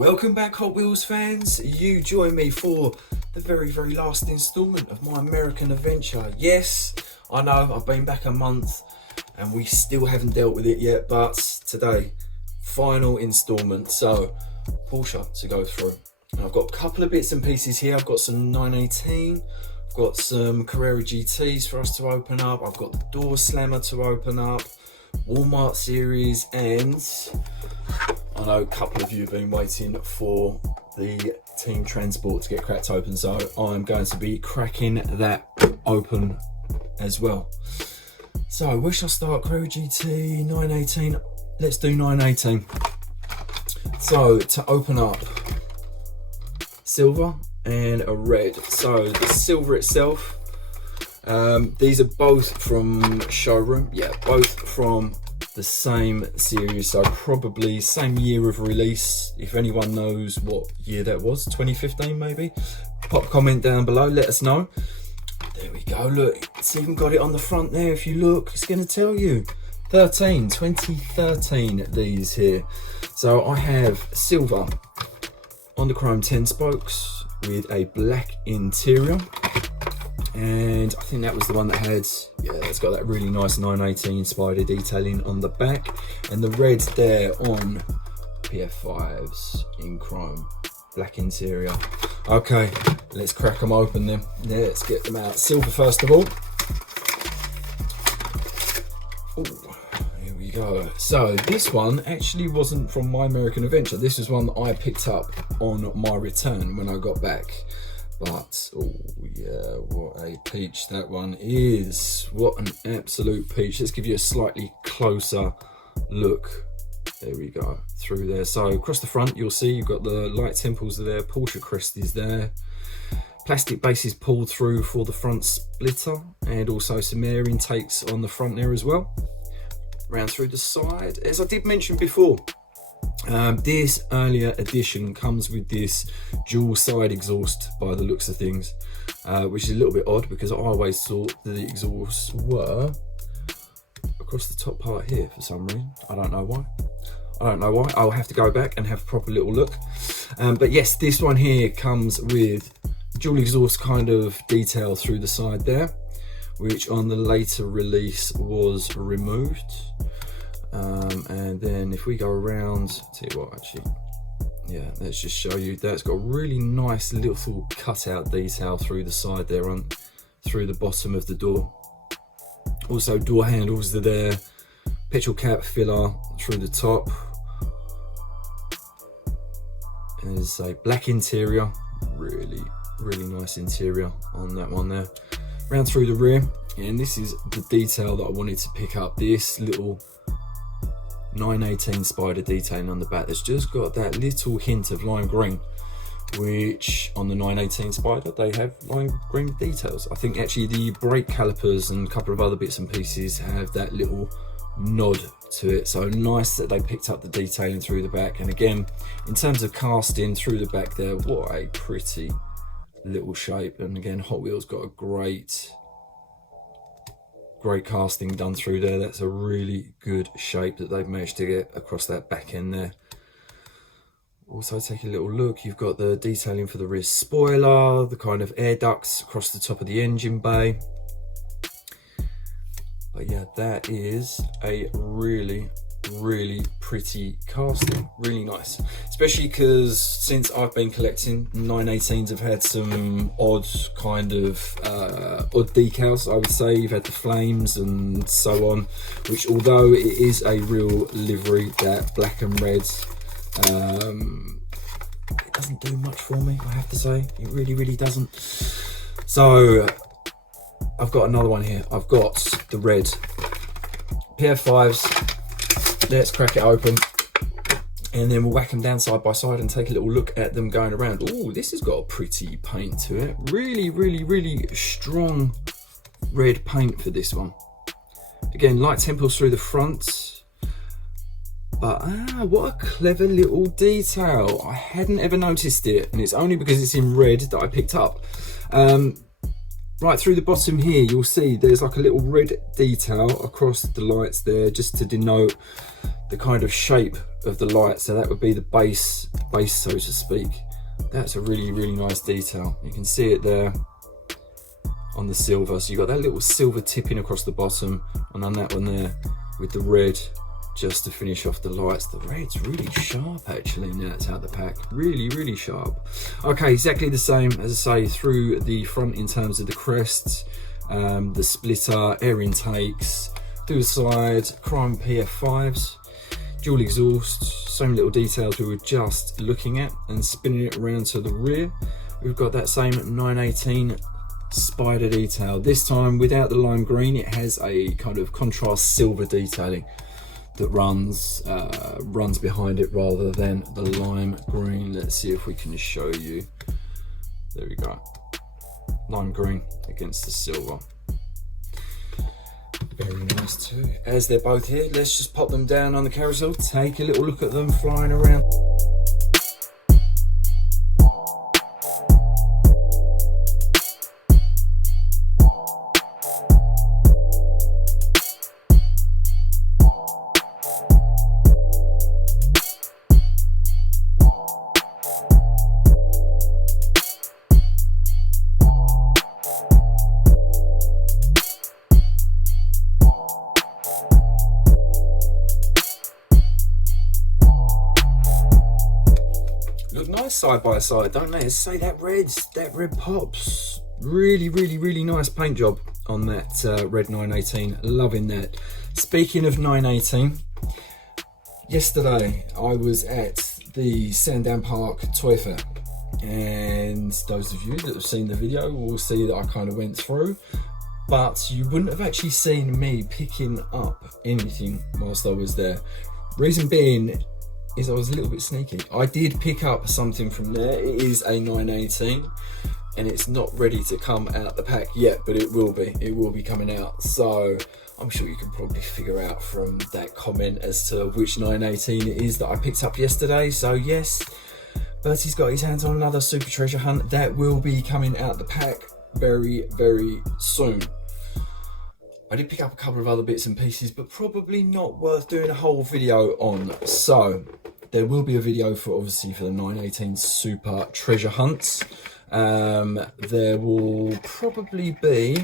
Welcome back, Hot Wheels fans. You join me for the very last instalment of my American adventure. Yes, I know I've been back a month and we still haven't dealt with it yet, but today, final instalment. So, Porsche to go through. And I've got a couple of bits and pieces here. I've got some 918, I've got some Carrera GTs for us to open up, I've got the door slammer to open up, Walmart series, and I know a couple of you have been waiting for the team transport to get cracked open, so I'm going to be cracking that open as well. So where shall I start? Carrera GT, 918, let's do 918. So to open up, silver and a red. So the silver itself, these are both from showroom, yeah, both from the same series, so probably same year of release. If anyone knows what year that was, 2015 maybe, pop a comment down below, let us know. There we go, look, it's even got it on the front there. If you look, it's going to tell you 2013 these here. So I have silver on the chrome 10 spokes with a black interior, and I think that was the one that had, yeah, it's got that really nice 918 Spyder detailing on the back, and the red there on PF5s in chrome, black interior. Okay, let's crack them open then. Let's get them out. Silver first of all. Ooh, here we go. So this one actually wasn't from my American adventure. This was one that I picked up on my return when I got back. But, oh yeah, what a peach that one is. What an absolute peach. Let's give you a slightly closer look. There we go, through there. So across the front, you'll see you've got the light temples there, Porsche crest is there. Plastic base is pulled through for the front splitter, and also some air intakes on the front there as well. Round through the side, as I did mention before, this earlier edition comes with this dual side exhaust by the looks of things, which is a little bit odd because I always thought that the exhausts were across the top part here for some reason. I don't know why. I'll have to go back and have a proper little look. But yes, this one here comes with dual exhaust kind of detail through the side there, which on the later release was removed. And then if we go around, tell you what, actually, yeah, let's just show you that's got a really nice little cutout detail through the side there, on through the bottom of the door. Also door handles are there, petrol cap filler through the top. And there's a black interior, really nice interior on that one there. Round through the rear, and this is the detail that I wanted to pick up, this little 918 Spyder detailing on the back. That's just got that little hint of lime green, which on the 918 Spyder they have lime green details. I think actually the brake calipers and a couple of other bits and pieces have that little nod to it. So nice that they picked up the detailing through the back. And again, in terms of casting through the back there, what a pretty little shape. And again, Hot Wheels got a great casting done through there. That's a really good shape that they've managed to get across that back end there. Also take a little look, you've got the detailing for the rear spoiler, the kind of air ducts across the top of the engine bay. But yeah, that is a really pretty casting, really nice, especially because since I've been collecting, 918s have had some odd kind of odd decals. I would say you've had the flames and so on, which although it is a real livery, that black and red, it doesn't do much for me, I have to say. It really doesn't. So I've got another one here. I've got the red PF5s. Let's crack it open, and then we'll whack them down side by side and take a little look at them going around. Oh, this has got a pretty paint to it. Really strong red paint for this one. Again, light temples through the front. But what a clever little detail. I hadn't ever noticed it, and it's only because it's in red that I picked up. Right through the bottom here, you'll see there's like a little red detail across the lights there, just to denote the kind of shape of the light. So that would be the base, so to speak. That's a really, really nice detail. You can see it there on the silver. So you've got that little silver tipping across the bottom, and then that one there with the red just to finish off the lights. The red's really sharp actually now it's out the pack. Really, really sharp. Okay, exactly the same as I say through the front in terms of the crests, the splitter, air intakes, through the side, chrome PF5s, dual exhaust, same little details we were just looking at, and spinning it around to the rear, we've got that same 918 Spyder detail. This time without the lime green, it has a kind of contrast silver detailing that runs behind it rather than the lime green. Let's see if we can show you. There we go. Lime green against the silver. Very nice too. As they're both here, let's just pop them down on the carousel, take a little look at them flying around. Look nice side by side, don't they? Say that red pops. Really, really, really nice paint job on that red 918. Loving that. Speaking of 918, yesterday I was at the Sandown Park Toy Fair, and those of you that have seen the video will see that I kind of went through, but you wouldn't have actually seen me picking up anything whilst I was there. Reason being is I was a little bit sneaky. I did pick up something from there. It is a 918 and it's not ready to come out the pack yet, but it will be coming out. So I'm sure you can probably figure out from that comment as to which 918 it is that I picked up yesterday. So yes, Bertie's got his hands on another super treasure hunt that will be coming out the pack very, very soon. I did pick up a couple of other bits and pieces, but probably not worth doing a whole video on. So there will be a video for obviously for the 918 super treasure hunts. There will probably be,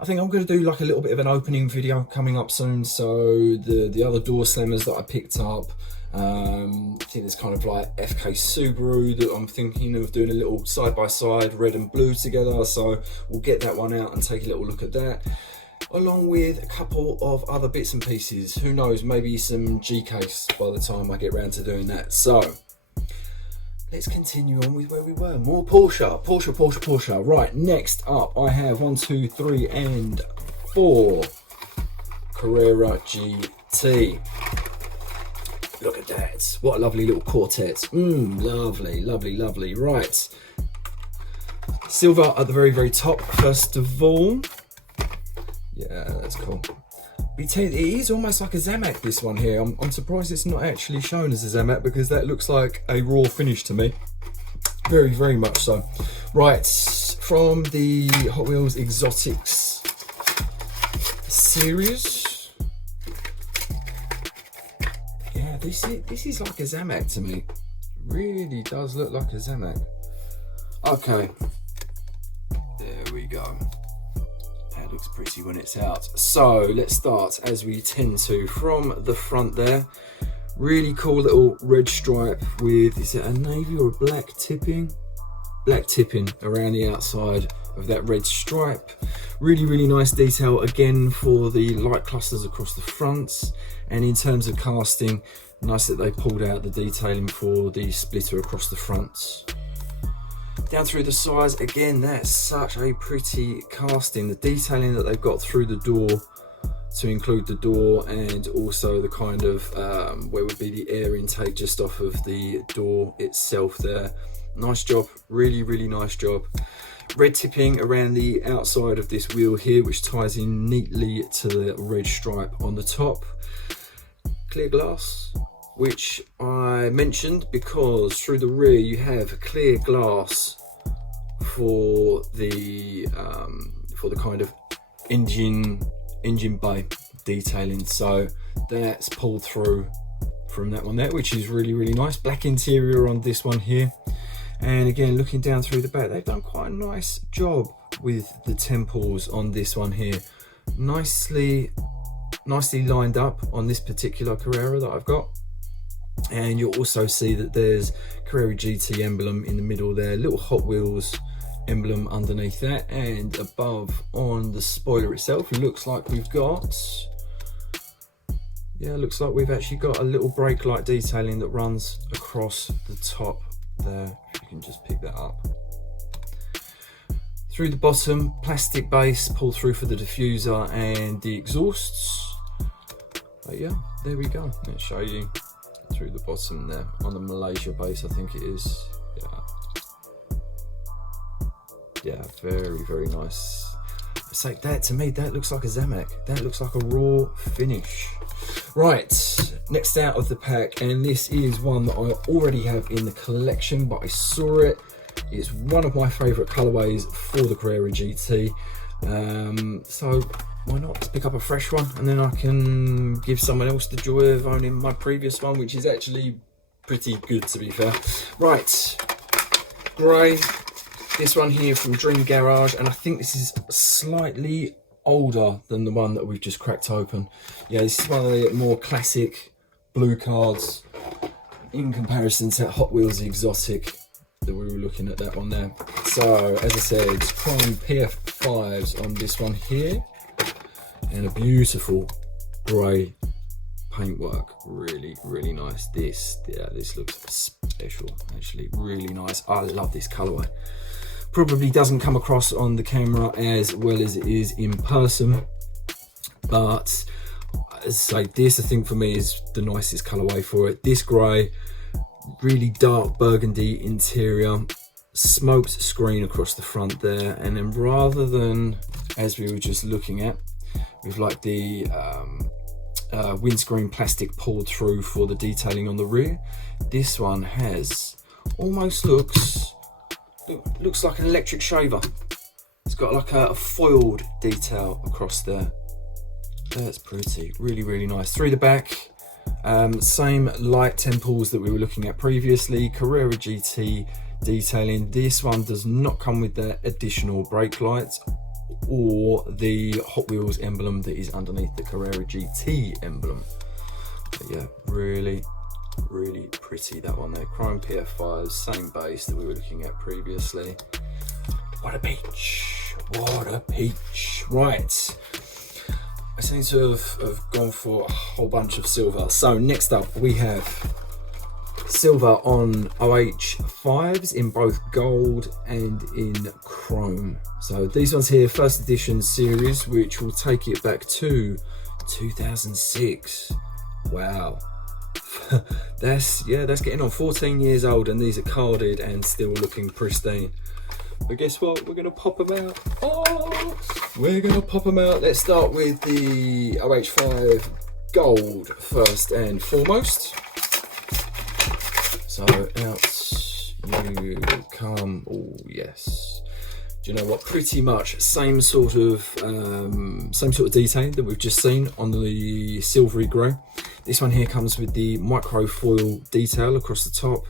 I think I'm going to do like a little bit of an opening video coming up soon. So the other door slammers that I picked up, I think there's kind of like FK Subaru that I'm thinking of doing a little side by side red and blue together. So we'll get that one out and take a little look at that, along with a couple of other bits and pieces. Who knows, maybe some G-case by the time I get round to doing that. So let's continue on with where we were. More Porsche. Right, next up I have 1, 2, 3 and 4 Carrera GT. Look at that, what a lovely little quartet. Lovely, lovely, lovely. Right, silver at the very, very top first of all. Yeah, that's cool. It is almost like a Zamac, this one here. I'm surprised it's not actually shown as a Zamac, because that looks like a raw finish to me. Very, very much so. Right, from the Hot Wheels Exotics series. Yeah, this is like a Zamac to me. Really does look like a Zamac. Okay, there we go. Looks pretty when it's out. So let's start, as we tend to, from the front there. Really cool little red stripe with, is it a navy or a black tipping? Black tipping around the outside of that red stripe. Really, really nice detail again for the light clusters across the front. And in terms of casting, nice that they pulled out the detailing for the splitter across the front. Down through the sides, again, that's such a pretty casting. The detailing that they've got through the door to include the door, and also the kind of where would be the air intake just off of the door itself there. Nice job, really, really nice job. Red tipping around the outside of this wheel here, which ties in neatly to the red stripe on the top. Clear glass, which I mentioned because through the rear you have clear glass for the for the kind of engine bay detailing. So that's pulled through from that one there, which is really, really nice. Black interior on this one here. And again, looking down through the back, they've done quite a nice job with the temples on this one here. Nicely lined up on this particular Carrera that I've got. And you'll also see that there's Carrera GT emblem in the middle there, little Hot Wheels emblem underneath that, and above on the spoiler itself, it looks like we've got, yeah, looks like we've actually got a little brake light detailing that runs across the top there. If you can just pick that up. Through the bottom, plastic base pulled through for the diffuser and the exhausts. But yeah, there we go. Let's show you through the bottom there on the Malaysia base, I think it is. Yeah, very, very nice. It's like that, to me, that looks like a Zamak. That looks like a raw finish. Right, next out of the pack, and this is one that I already have in the collection, but I saw it. It's one of my favorite colorways for the Carrera GT. So why not just pick up a fresh one, and then I can give someone else the joy of owning my previous one, which is actually pretty good, to be fair. Right, grey. This one here from Dream Garage, and I think this is slightly older than the one that we've just cracked open. Yeah, this is one of the more classic blue cards in comparison to Hot Wheels Exotic that we were looking at, that one there. So, as I said, chrome PF5s on this one here, and a beautiful grey paintwork. Really, really nice. This looks special, actually, really nice. I love this colorway. Probably doesn't come across on the camera as well as it is in person, but as I say, this I think for me is the nicest colorway for it. This grey, really dark burgundy interior, smoked screen across the front there, and then rather than, as we were just looking at, with like the windscreen plastic pulled through for the detailing on the rear, this one has almost looks like an electric shaver. It's got like a foiled detail across there. That's pretty, really, really nice. Through the back, same light temples that we were looking at previously, Carrera GT detailing. This one does not come with the additional brake lights or the Hot Wheels emblem that is underneath the Carrera GT emblem. But yeah, really, really pretty, that one there. Chrome PF5, same base that we were looking at previously. What a peach, what a peach. Right, I seem to have gone for a whole bunch of silver. So next up we have silver on OH5s in both gold and in chrome. So these ones here, first edition series, which will take it back to 2006. Wow. that's getting on, 14 years old, and these are carded and still looking pristine. But guess what, we're gonna pop them out. Oh, we're gonna pop them out. Let's start with the OH5 gold first and foremost. So out you come. Oh yes. Do you know what? Pretty much same sort of detail that we've just seen on the silvery grey. This one here comes with the micro foil detail across the top,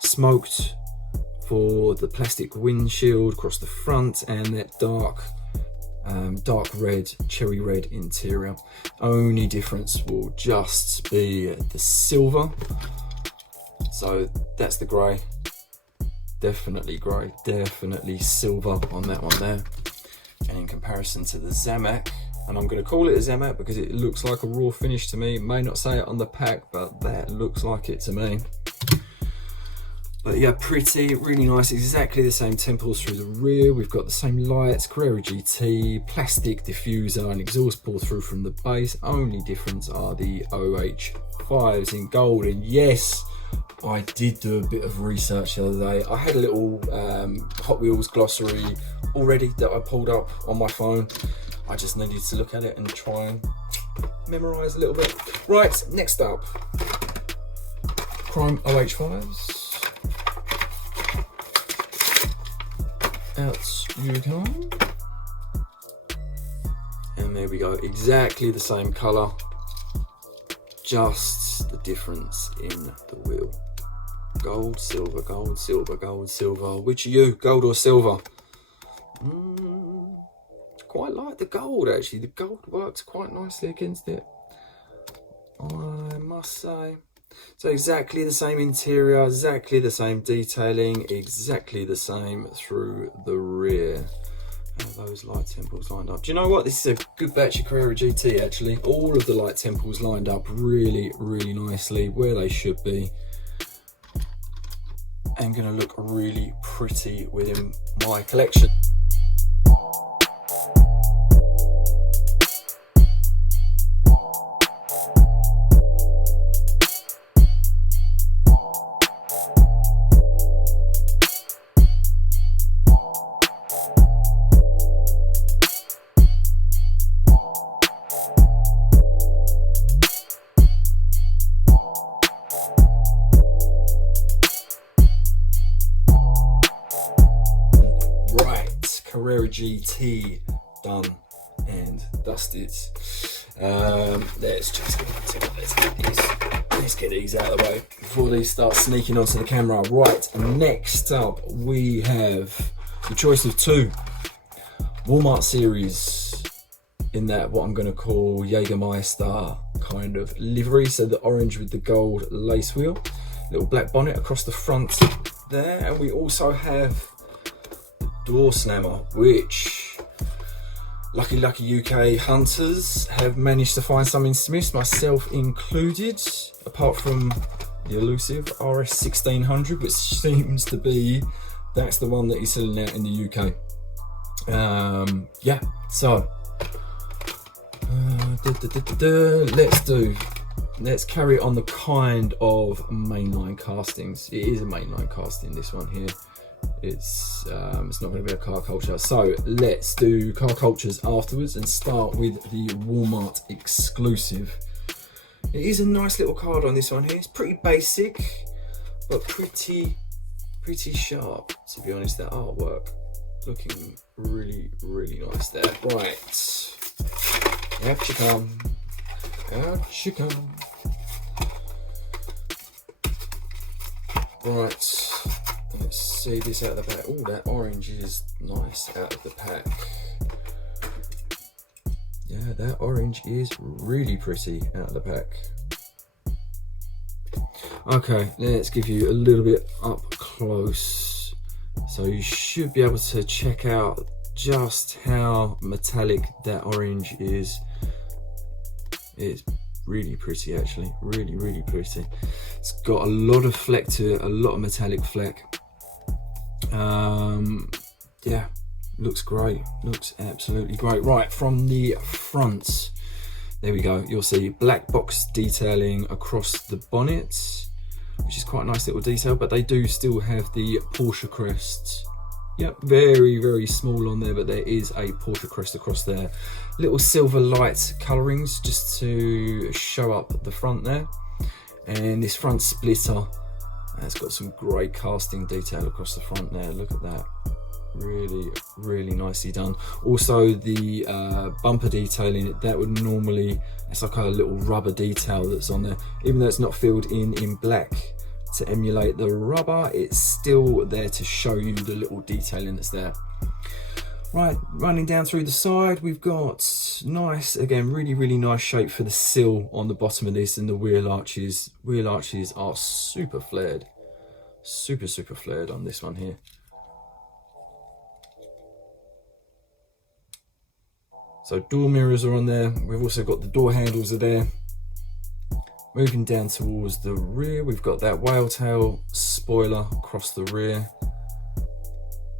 smoked for the plastic windshield across the front, and that dark red, cherry red interior. Only difference will just be the silver. So that's the grey. Definitely grey, definitely silver on that one there. And in comparison to the Zamak, and I'm going to call it a Zamak because it looks like a raw finish to me. It may not say it on the pack, but that looks like it to me. But yeah, pretty, really nice. Exactly the same temples through the rear. We've got the same lights, Carrera GT, plastic diffuser and exhaust pull through from the base. Only difference are the OH5s in gold. And yes, I did do a bit of research the other day. I had a little Hot Wheels glossary already that I pulled up on my phone. I just needed to look at it and try and memorise a little bit. Right, next up, chrome OH5s. Out you come. And there we go, exactly the same colour, just the difference in the wheel. Gold, silver, gold, silver, gold, silver. Which are you, gold or silver? Quite like the gold actually. The gold works quite nicely against it, I must say. So exactly the same interior, exactly the same detailing, exactly the same through the rear. Those light temples lined up. Do you know what? This is a good batch of Carrera GT actually. All of the light temples lined up really, really nicely where they should be. And gonna look really pretty within my collection. Carrera GT done and dusted. Let's get these out of the way before these start sneaking onto the camera. Right, next up we have the choice of two Walmart series in that what I'm going to call Jägermeister kind of livery. So the orange with the gold lace wheel, little black bonnet across the front there, and we also have door slammer, which lucky UK hunters have managed to find some in Smiths, myself included, apart from the elusive RS 1600, which seems to be, that's the one that he's selling out in the UK. Yeah, so let's carry on the kind of mainline castings. It is a mainline casting, this one here. It's not going to be a car culture, so let's do car cultures afterwards and start with the Walmart exclusive. It is a nice little card on this one here. It's pretty basic but pretty sharp, to be honest. That artwork looking really nice there. Right, out you come, out you come. Right, let's see this out of the pack. Oh, that orange is nice out of the pack. Yeah, that orange is really pretty out of the pack. Okay, let's give you a little bit up close. So you should be able to check out just how metallic that orange is. It's really pretty actually, really pretty. It's got a lot of fleck to it, a lot of metallic fleck. Yeah, looks great, looks absolutely great. Right, from the front, there we go, you'll see black box detailing across the bonnet, which is quite a nice little detail, but they do still have the Porsche crest. Yep, very small on there, but there is a Porsche crest across there. Little silver light colorings just to show up the front there. And this front splitter has got some great casting detail across the front there. Look at that, really nicely done. Also the bumper detailing, that would normally, it's like a little rubber detail that's on there. Even though it's not filled in black to emulate the rubber, it's still there to show you the little detailing that's there. Right, running down through the side, we've got nice, again, really nice shape for the sill on the bottom of this, and the wheel arches. Wheel arches are super flared, super flared on this one here. So door mirrors are on there. We've also got the door handles are there. Moving down towards the rear, we've got that whale tail spoiler across the rear.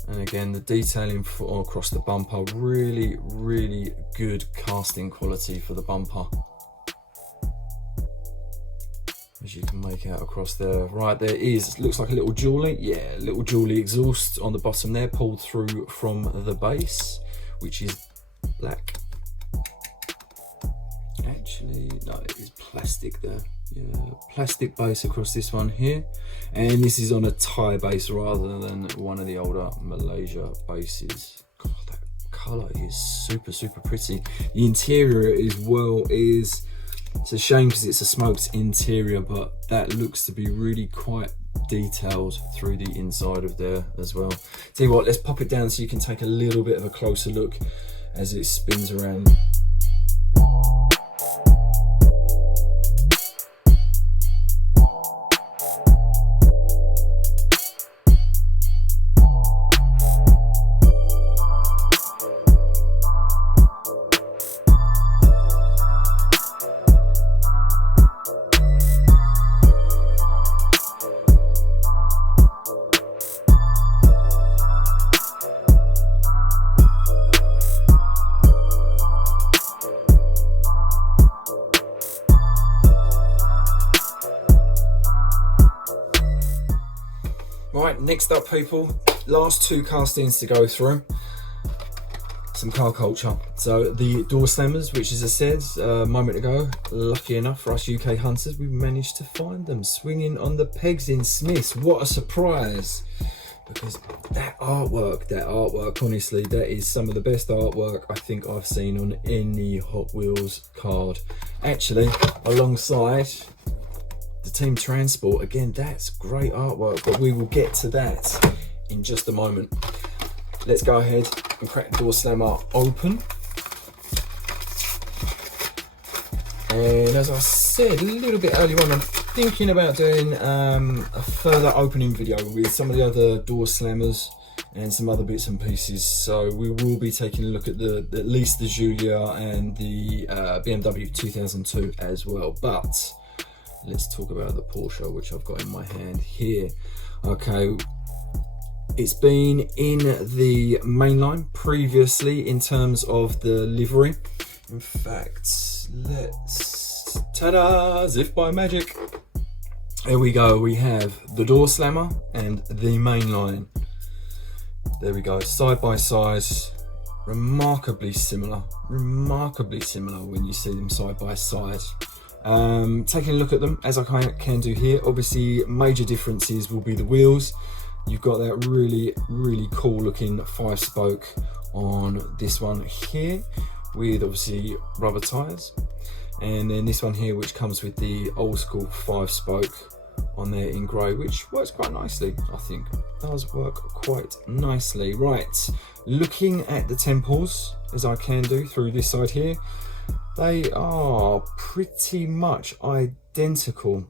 And again, the detailing across the bumper, really good casting quality for the bumper, as you can make out across there. Right, there is, looks like a little jewelly, yeah, little jewelly exhaust on the bottom there, pulled through from the base, which is black. Actually, no, it is plastic there. Yeah, plastic base across this one here, and this is on a Thai base rather than one of the older Malaysia bases. God, that colour is super pretty. The interior as well is, it's a shame because it's a smoked interior, but that looks to be really quite detailed through the inside of there as well. Tell you what, let's pop it down so you can take a little bit of a closer look as it spins around. Right, next up people, last two castings to go through. Some car culture. So the door slammers, which as I said a moment ago, lucky enough for us UK hunters, we managed to find them swinging on the pegs in Smiths. What a surprise! Because that artwork, honestly, that is some of the best artwork I think I've seen on any Hot Wheels card. Actually, alongside the Team Transport, again, that's great artwork, but we will get to that in just a moment. Let's go ahead and crack the door slammer open. And as I said a little bit earlier on, I'm thinking about doing a further opening video with some of the other door slammers and some other bits and pieces. So we will be taking a look at at least the Giulia and the BMW 2002 as well. But let's talk about the Porsche, which I've got in my hand here. Okay, it's been in the mainline previously in terms of the livery. In fact, let's, ta-da, as if by magic. There we go, we have the door slammer and the mainline. There we go, side by side, remarkably similar when you see them side by side. Taking a look at them as I can do here, obviously major differences will be the wheels. You've got that really cool looking 5-spoke on this one here with obviously rubber tyres, and then this one here which comes with the old school 5-spoke on there in grey, which works quite nicely. I think does work quite nicely. Right, looking at the temples as I can do through this side here, they are pretty much identical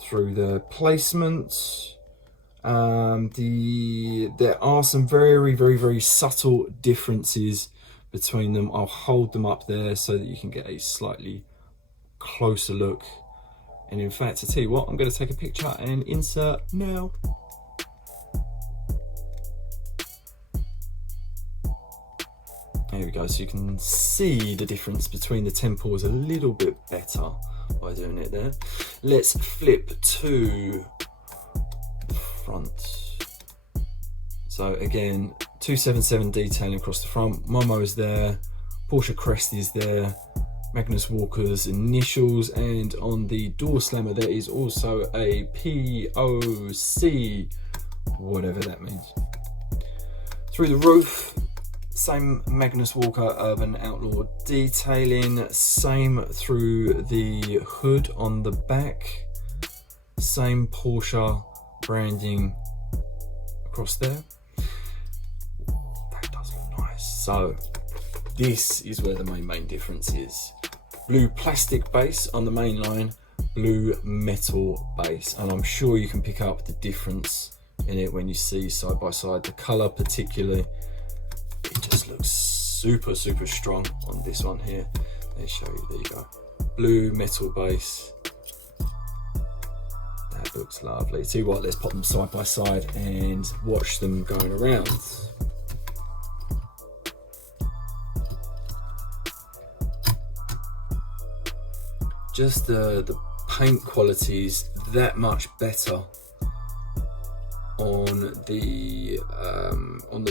through the placement. There are some very subtle differences between them. I'll hold them up there so that you can get a slightly closer look. And in fact, I tell you what, I'm going to take a picture and insert now. There we go, so you can see the difference between the temples a little bit better by doing it there. Let's flip to the front. So again, 277 detailing across the front, Momo is there, Porsche crest is there, Magnus Walker's initials, and on the door slammer there is also a POC, whatever that means. Through the roof, same Magnus Walker Urban Outlaw detailing, same through the hood on the back, same Porsche branding across there. That does look nice. So this is where the main difference is. Blue plastic base on the main line, blue metal base, and I'm sure you can pick up the difference in it when you see side by side. The colour particularly, it just looks super strong on this one here. Let's show you, there you go. Blue metal base. That looks lovely. Tell you what, let's pop them side by side and watch them going around. Just the paint quality's that much better on the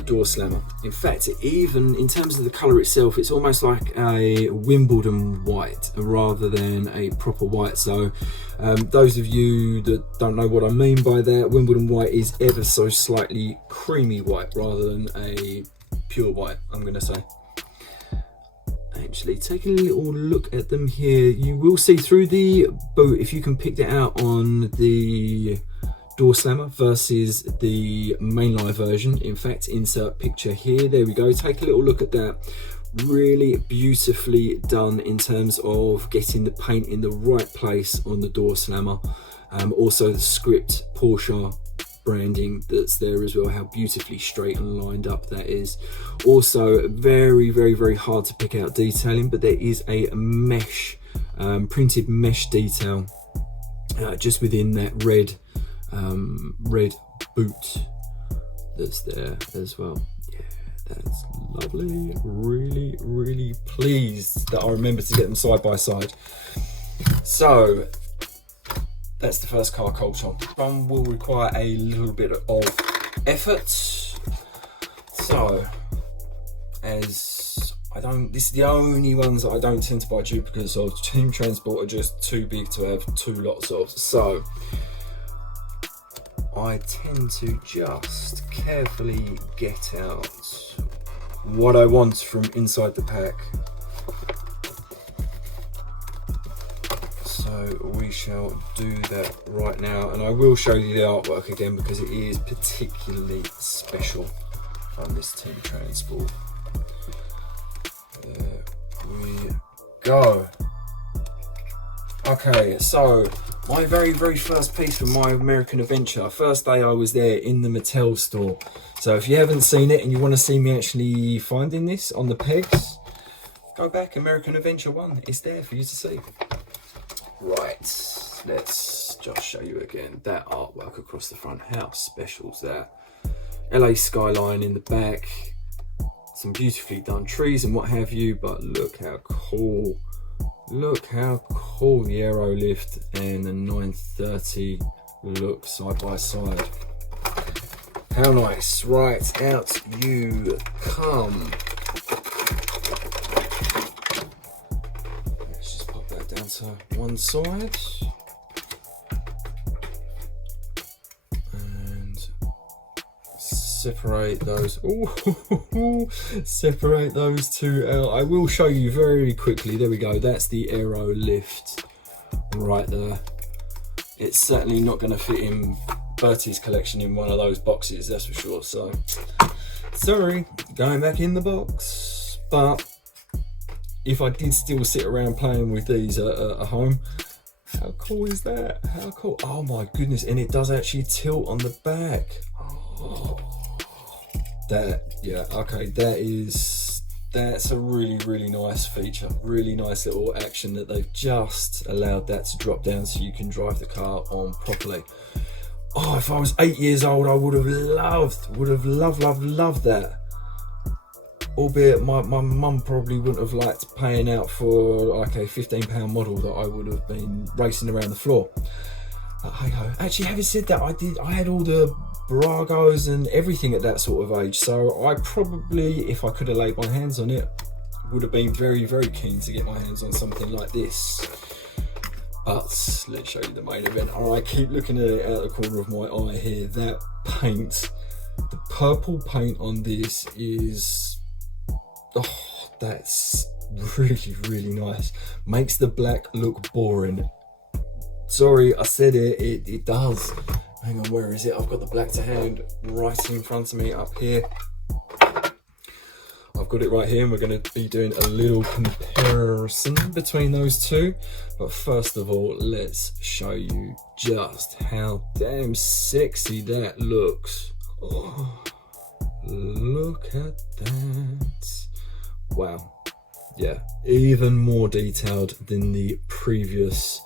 door slammer. In fact, even in terms of the colour itself, it's almost like a Wimbledon white rather than a proper white. So those of you that don't know what I mean by that, Wimbledon white is ever so slightly creamy white rather than a pure white, I'm gonna say. Actually, taking a little look at them here, you will see through the boot, if you can pick that out on the door slammer versus the mainline version. In fact, insert picture here, there we go. Take a little look at that. Really beautifully done in terms of getting the paint in the right place on the door slammer. Also the script Porsche branding that's there as well, how beautifully straight and lined up that is. Also very hard to pick out detailing, but there is a mesh, printed mesh detail just within that red boot that's there as well. Yeah, that's lovely. Really pleased that I remember to get them side by side. So that's the first car culture. One will require a little bit of effort. So, as this is the only ones that I don't tend to buy duplicates of. Team Transport are just too big to have two lots of. So, I tend to just carefully get out what I want from inside the pack. So we shall do that right now, and I will show you the artwork again because it is particularly special on this Team Transport. There we go. Okay, so my very first piece from my American adventure. First day I was there in the Mattel store. So if you haven't seen it and you want to see me actually finding this on the pegs, go back, American Adventure 1. It's there for you to see. Right, let's just show you again that artwork across the front. How special's that? LA skyline in the back, some beautifully done trees and what have you, but look how cool. Look how cool the Aero Lift and the 930 look side by side. How nice. Right, out you come. Let's just pop that down to one side. And separate those. Ooh, separate those two out. I will show you very quickly. There we go. That's the Aero Lift right there. It's certainly not going to fit in BERTIE'S collection in one of those boxes, that's for sure. So sorry, going back in the box. But if I did still sit around playing with these at home, how cool is that? How cool. Oh my goodness. And it does actually tilt on the back. Oh, that, yeah, okay, that's a really nice feature. Really nice little action that they've just allowed that to drop down so you can drive the car on properly. Oh, if I was 8 years old, I would have loved that. Albeit my mum probably wouldn't have liked paying out for like a £15 model that I would have been racing around the floor. But hey ho. Actually, having said that, I had all the Baragos and everything at that sort of age, so I probably, if I could have laid my hands on it, would have been very keen to get my hands on something like this. But let's show you the main event. Oh, I keep looking at it out of the corner of my eye here. That paint, the purple paint on this is, oh, that's really nice. Makes the black look boring. Sorry, I said it, it does. Hang on, where is it? I've got the black to hand right in front of me up here. I've got it right here, and we're going to be doing a little comparison between those two. But first of all, let's show you just how damn sexy that looks. Oh, look at that. Wow. Yeah, even more detailed than the previous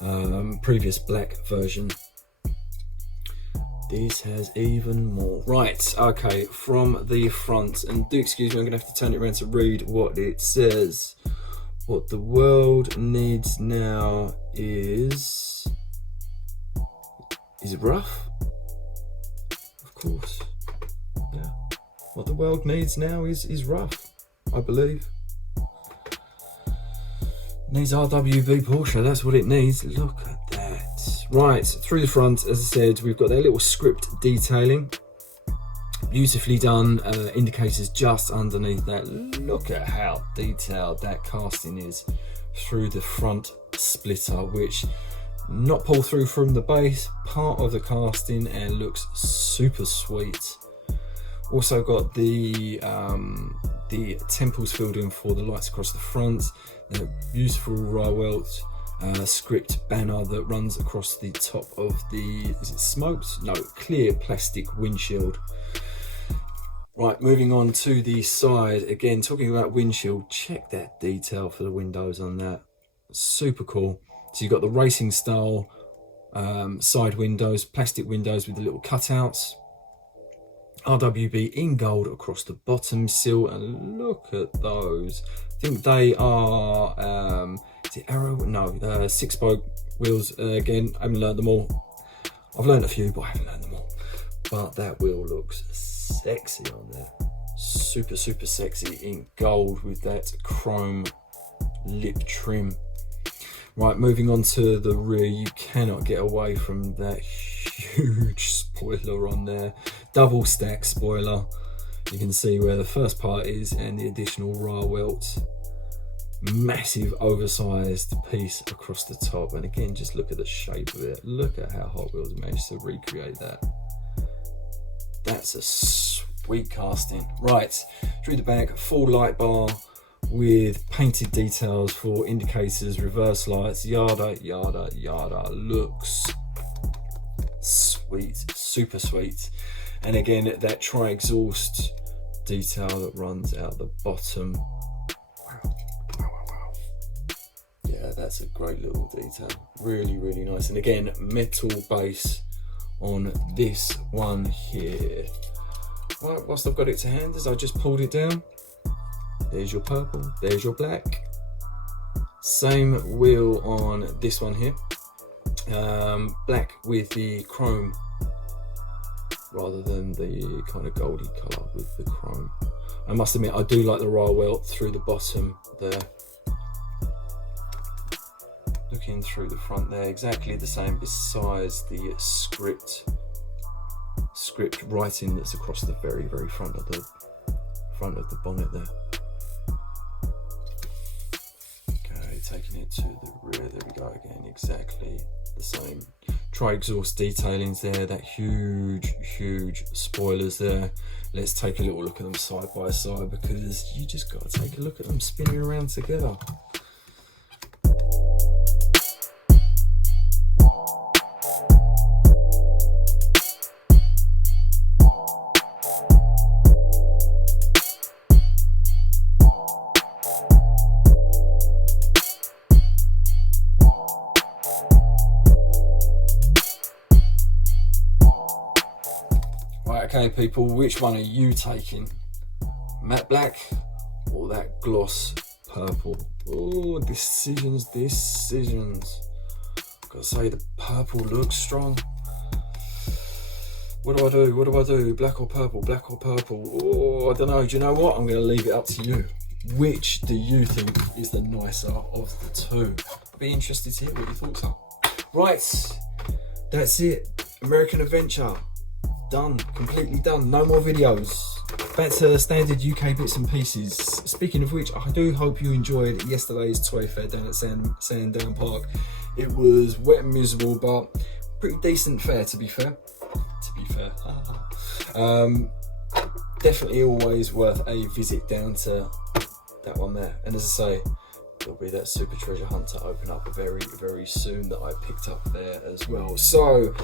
black version. This has even more. Right, okay, from the front, and do excuse me, I'm gonna have to turn it around to read what it says. What the world needs now is it rough? Of course, yeah. What the world needs now is rough, I believe. Needs RWB Porsche, that's what it needs. Look at that. Right, through the front, as I said, we've got that little script detailing. Beautifully done. Indicators just underneath that. Look at how detailed that casting is through the front splitter, which not pull through from the base, part of the casting, and looks super sweet. Also got the temples filled in for the lights across the front, and a beautiful Rywelt script banner that runs across the top of the, is it smoked? No, clear plastic windshield. Right, moving on to the side. Again, talking about windshield, check that detail for the windows on that. Super cool. So you've got the racing style side windows, plastic windows with the little cutouts. RWB in gold across the bottom sill, and look at those. I think they are, is it Arrow? No, 6-spoke wheels. Again, I haven't learned them all. I've learned a few, but I haven't learned them all. But that wheel looks sexy on there. Super, super sexy in gold with that chrome lip trim. Right, moving on to the rear, you cannot get away from that huge spoiler on there. Double stack spoiler. You can see where the first part is and the additional Rywelt. Massive oversized piece across the top. And again, just look at the shape of it. Look at how Hot Wheels managed to recreate that. That's a sweet casting. Right, through the back, full light bar with painted details for indicators, reverse lights, yada, yada, yada. Looks sweet, super sweet. And again, that tri-exhaust detail that runs out the bottom. Wow, wow, wow, wow. Yeah, that's a great little detail. Really, really nice. And again, metal base on this one here. Right, whilst I've got it to hand, as I just pulled it down, there's your purple, there's your black. Same wheel on this one here. Black with the chrome rather than the kind of goldy colour with the chrome. I must admit, I do like the Rywelt through the bottom there. Looking through the front there, exactly the same besides the script writing that's across the very, very front of the bonnet there. Okay, taking it to the rear, there we go again, exactly the same. Tri-exhaust detailings there, that huge spoilers there. Let's take a little look at them side by side, because you just got to take a look at them spinning around together. Okay people, which one are you taking? Matte black or that gloss purple? Oh, decisions. Gotta say, the purple looks strong. What do I do? Black or purple? Oh, I don't know. Do you know what? I'm gonna leave it up to you. Which do you think is the nicer of the two? I'd be interested to hear what your thoughts are. Right, that's it. American Adventure. Done, completely done, no more videos. Back to standard UK bits and pieces. Speaking of which, I do hope you enjoyed yesterday's toy fair down at Sandown Park. It was wet and miserable, but pretty decent fair, to be fair. Definitely always worth a visit down to that one there. And as I say, there'll be that super treasure hunt to open up very, very soon that I picked up there as well. So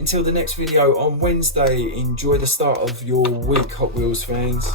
until the next video on Wednesday, enjoy the start of your week, Hot Wheels fans.